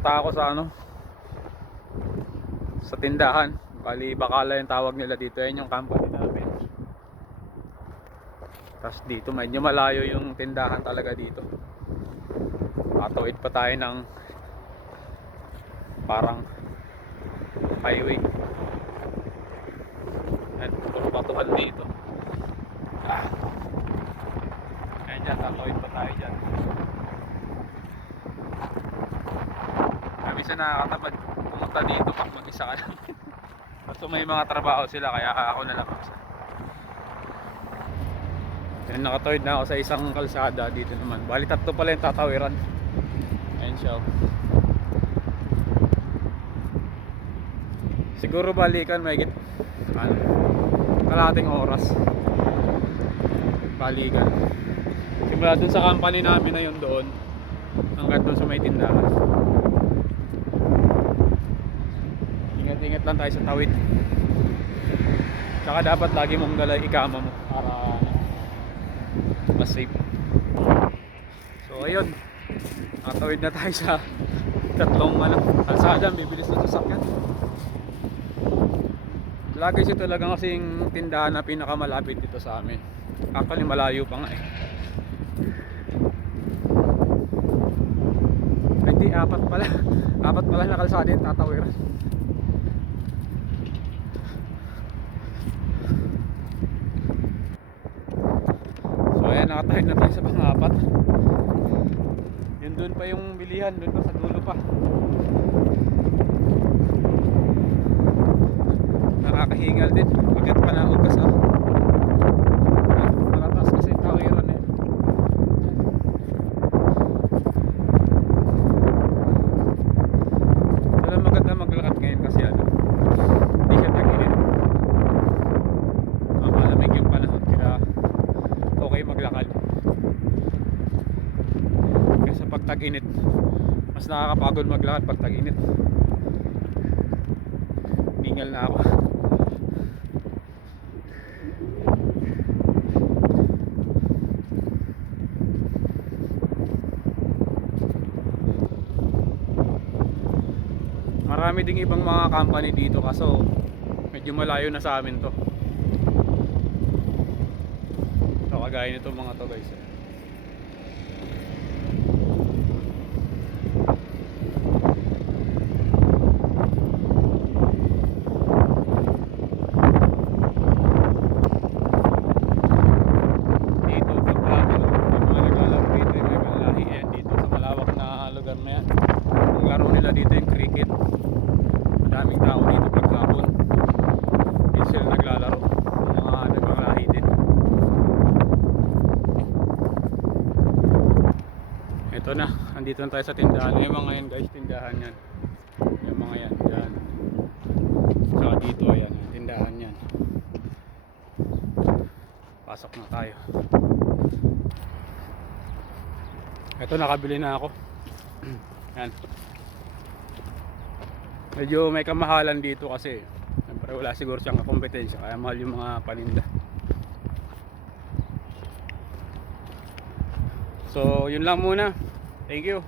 Punta ako sa ano sa tindahan. Bali bakala yung tawag nila dito. Yan yung company namin. Tapos dito medyo malayo yung tindahan talaga dito. Tatawid pa tayo ng parang highway. At puro batuhan dito. Ah. Kaya dyan, tatawid pa tayo dyan. Kami sa nakakatamad pumunta dito pag mag-isa ka lang. Kaso may mga trabaho sila kaya ako na lang isa. Nakatawid na ako sa isang kalsada dito naman. Bali tatlo pala yung tatawiran. Ayun siya. oh. Siguro balikan may git ano, kalating oras. Balikan. Simula dun sa company namin na yun doon hanggang doon sa may tindahan. Ingat-ingat lang tayo sa tawid. Tsaka dapat lagi mong dala ikama mo para ano, mas safe. So ayun. Nakatawid na tayo sa tatlong ano, kalsada, bibilis na sasakyan. Lagi siya talaga kasing tindahan na pinakamalapit dito sa amin. Actually malayo pa nga eh. Ay di, apat pala. Apat pala na kalsada yung tatawiran. So ayan, nakatahid na tayo sa pangapat. Yun doon pa yung bilihan, doon pa sa dulo pa. Nakakahingal din. Agad pa na ugas ah Nakataas kasi yung tawiran eh. Wala maganda maglakad ngayon kasi ano. Hindi siya tag-init. Ah, malamig yung panahon kaya okay maglakad. Kasi pag tag-init, mas nakakapagod maglakad pag tag-init. Ningal na ako. Marami ding ibang mga company dito kaso medyo malayo na sa amin to. So kagaya nito mga to guys. eh. Dito pagkakalo, yung mga naglalaro dito yung may malahi yan dito sa malawak na lugar na yan. Ang laro nila dito yung cricket. Madaming tao dito pagkapon. Dito sila naglalaro. Yung mga nagmalahi din. Ito na, andito na tayo sa tindahan. Yung mga yan guys, tindahan yan. Yung mga yan, yan. Saka dito, ayan, tindahan yan. Pasok na tayo. Ito, nakabili na ako. yan. Medyo may kamahalan dito kasi Siyempre wala siguro siyang kompetensya kaya mahal yung mga paninda. So, yun lang muna. Thank you.